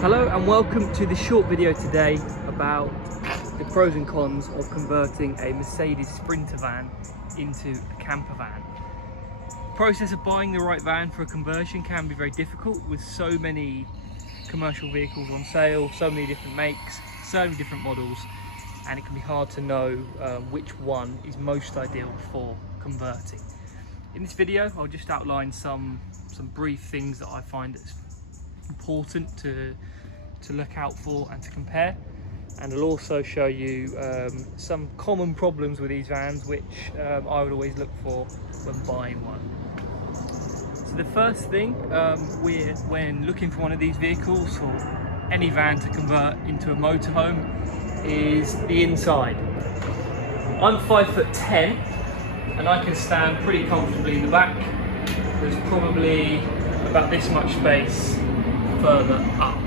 Hello and welcome to this short video today about the pros and cons of converting a Mercedes Sprinter van into a camper van. The process of buying the right van for a conversion can be very difficult with so many commercial vehicles on sale, so many different makes, so many different models, and it can be hard to know which one is most ideal for converting. In this video I'll just outline some brief things that I find that's important to look out for and to compare, and I'll also show you some common problems with these vans which I would always look for when buying one. So the first thing when looking for one of these vehicles or any van to convert into a motorhome is the inside. I'm 5'10" and I can stand pretty comfortably in the back. There's probably about this much space further up.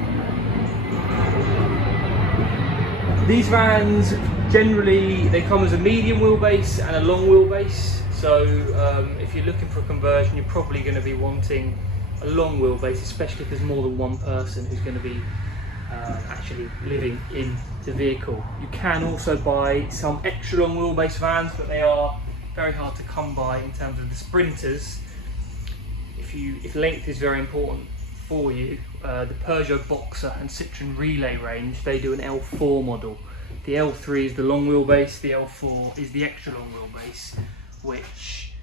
These vans generally they come as a medium wheelbase and a long wheelbase, so if you're looking for a conversion you're probably going to be wanting a long wheelbase, especially if there's more than one person who's going to be actually living in the vehicle. You can also buy some extra long wheelbase vans, but they are very hard to come by in terms of the Sprinters. If length is very important for you, the Peugeot Boxer and Citroen Relay range, they do an L4 model. The L3 is the long wheelbase, the L4 is the extra long wheelbase, which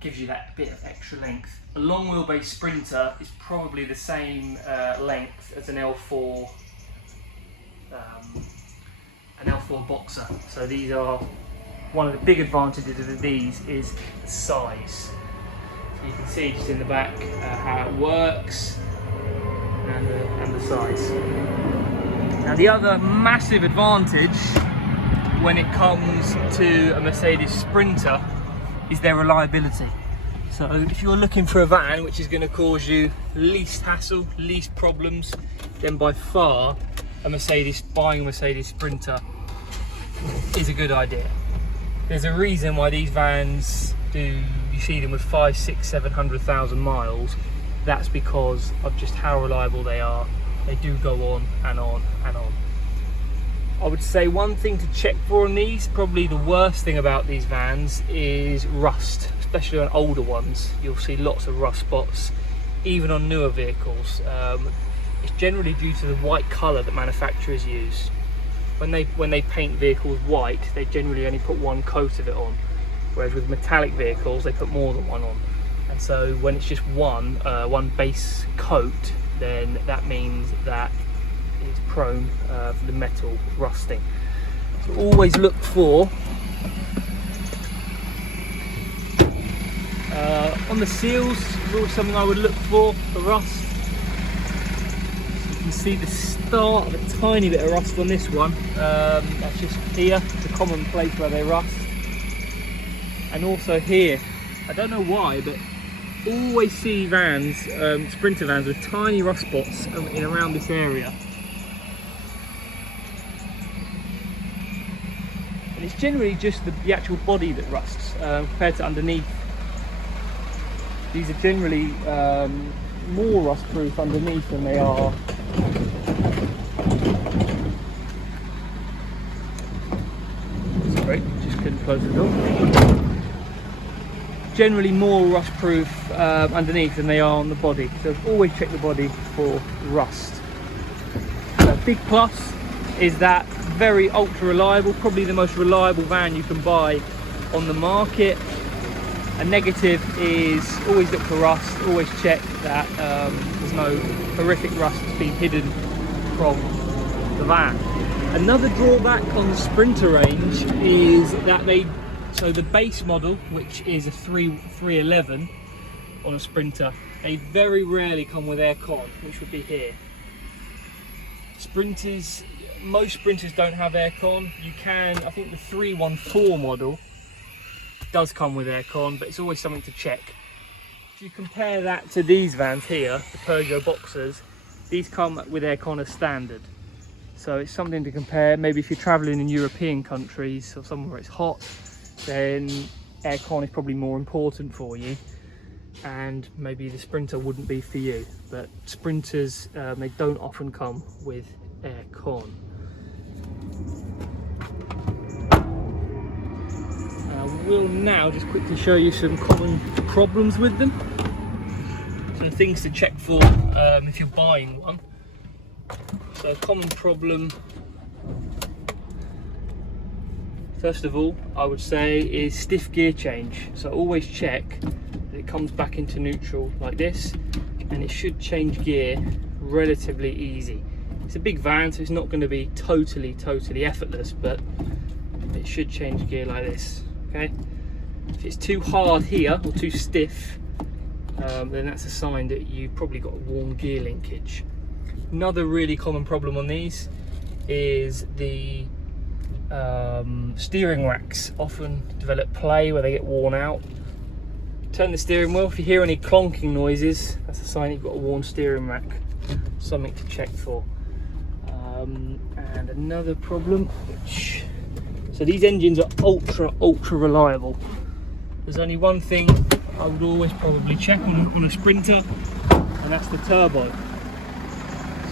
gives you that bit of extra length. A long wheelbase Sprinter is probably the same length as an L4 Boxer. So these are one of the big advantages of these is the size. You can see just in the back how it works and the size. Now the other massive advantage when it comes to a Mercedes Sprinter is their reliability. So if you're looking for a van which is going to cause you least hassle, least problems, then by far buying a Mercedes Sprinter is a good idea. There's a reason why these vans you see them with 500, 600, 700,000 miles. That's because of just how reliable they are. They do go on and on and on. I would say one thing to check for on these, probably the worst thing about these vans, is rust, especially on older ones. You'll see lots of rust spots, even on newer vehicles. It's generally due to the white colour that manufacturers use. When they paint vehicles white, they generally only put one coat of it on, whereas with metallic vehicles they put more than one on. And so when it's just one base coat, then that means that it's prone for the metal rusting. So always look for on the seals is always something I would look for rust. You can see the start of a tiny bit of rust on this one. That's just here. It's a common place where they rust. And also here, I don't know why, but always see vans, Sprinter vans with tiny rust spots in around this area. And it's generally just the actual body that rusts compared to underneath. These are generally more rust proof underneath than they are. Sorry, just couldn't close the door. Generally more rust proof underneath than they are on the body, so always check the body for rust. A big plus is that very ultra reliable, probably the most reliable van you can buy on the market. A negative is always look for rust, always check that there's no horrific rust that's been hidden from the van. Another drawback on the Sprinter range is that so the base model, which is a 311 on a Sprinter, they very rarely come with aircon, which would be here. Most Sprinters don't have aircon. You can, I think the 314 model does come with aircon, but it's always something to check. If you compare that to these vans here, the Peugeot Boxers, these come with aircon as standard. So it's something to compare. Maybe if you're traveling in European countries or somewhere where it's hot, then aircon is probably more important for you. and maybe the Sprinter wouldn't be for you. But Sprinters, they don't often come with aircon. I will now just quickly show you some common problems with them. Some things to check for if you're buying one. So a common problem, first of all, I would say, is stiff gear change. So always check that it comes back into neutral like this, and it should change gear relatively easy. It's a big van, so it's not going to be totally effortless, but it should change gear like this. Okay, if it's too hard here or too stiff, then that's a sign that you've probably got a worn gear linkage. Another really common problem on these is the steering racks often develop play where they get worn out. Turn the steering wheel, if you hear any clonking noises, that's a sign you've got a worn steering rack. Something to check for. And another problem, so these engines are ultra reliable. There's only one thing I would always probably check on a Sprinter, and that's the turbo.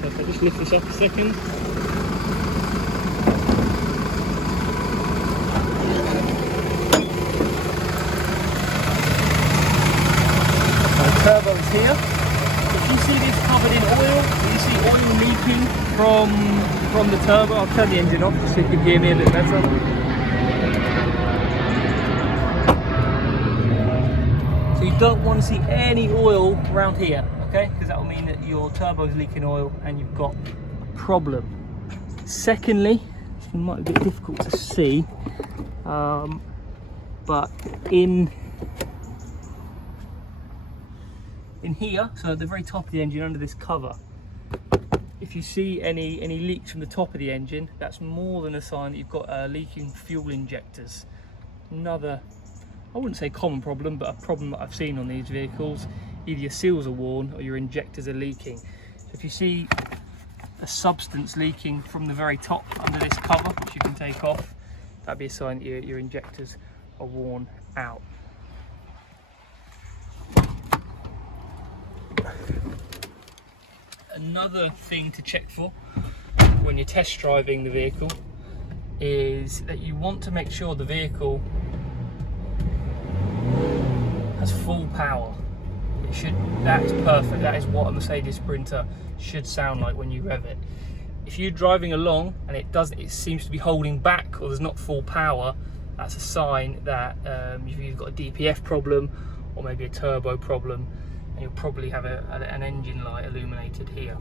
So if I just lift this up a second. The turbo is here. If you see this covered in oil, you see oil leaking from the turbo. I'll turn the engine off just so you can hear me a bit better. So you don't want to see any oil around here, okay? Because that will mean that your turbo is leaking oil and you've got a problem. Secondly, it might be a bit difficult to see, but in here, so at the very top of the engine under this cover, if you see any leaks from the top of the engine, that's more than a sign that you've got leaking fuel injectors. Another, I wouldn't say common problem, but a problem that I've seen on these vehicles. Either your seals are worn or your injectors are leaking. So if you see a substance leaking from the very top under this cover, which you can take off, that'd be a sign that your injectors are worn out. Another thing to check for when you're test driving the vehicle is that you want to make sure the vehicle has full power. That is perfect. That is what a Mercedes Sprinter should sound like when you rev it. If you're driving along and it seems to be holding back, or there's not full power, that's a sign that you've either got a DPF problem or maybe a turbo problem, and you'll probably have an engine light illuminated here.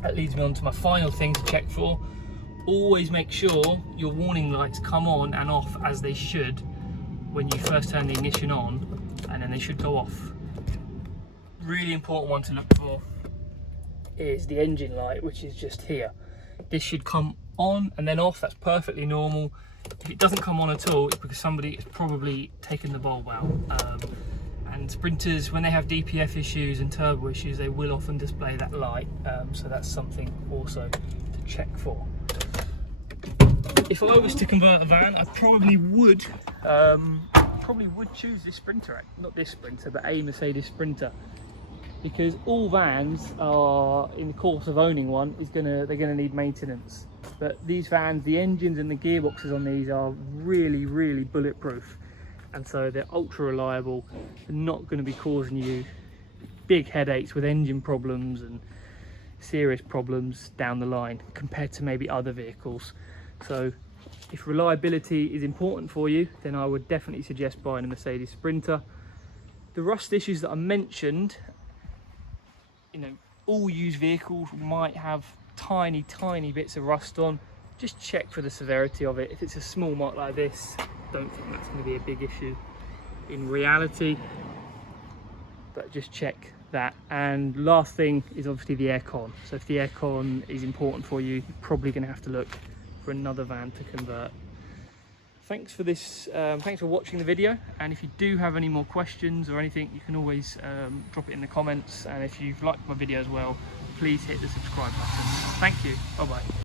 That leads me on to my final thing to check for. Always make sure your warning lights come on and off as they should when you first turn the ignition on, and then they should go off. Really important one to look for is the engine light, which is just here. This should come on and then off. That's perfectly normal. If it doesn't come on at all, it's because somebody has probably taken the bulb out. And Sprinters, when they have DPF issues and turbo issues, they will often display that light. So that's something also to check for. If I was to convert a van, I probably would choose this Sprinter, not this Sprinter, but a Mercedes Sprinter, because all vans are, in the course of owning one, they're gonna need maintenance. But these vans, the engines and the gearboxes on these are really bulletproof, and so they're ultra reliable. They're not going to be causing you big headaches with engine problems and serious problems down the line compared to maybe other vehicles. So if reliability is important for you, then I would definitely suggest buying a Mercedes Sprinter. The rust issues that I mentioned, all used vehicles might have tiny bits of rust on. Just check for the severity of it. If it's a small mark like this, don't think that's going to be a big issue in reality, but just check that. And last thing is obviously the aircon. So if the aircon is important for you, you're probably going to have to look for another van to convert. Thanks for this. Thanks for watching the video, and if you do have any more questions or anything, you can always drop it in the comments. And if you've liked my video as well, please hit the subscribe button. Thank you. Bye bye.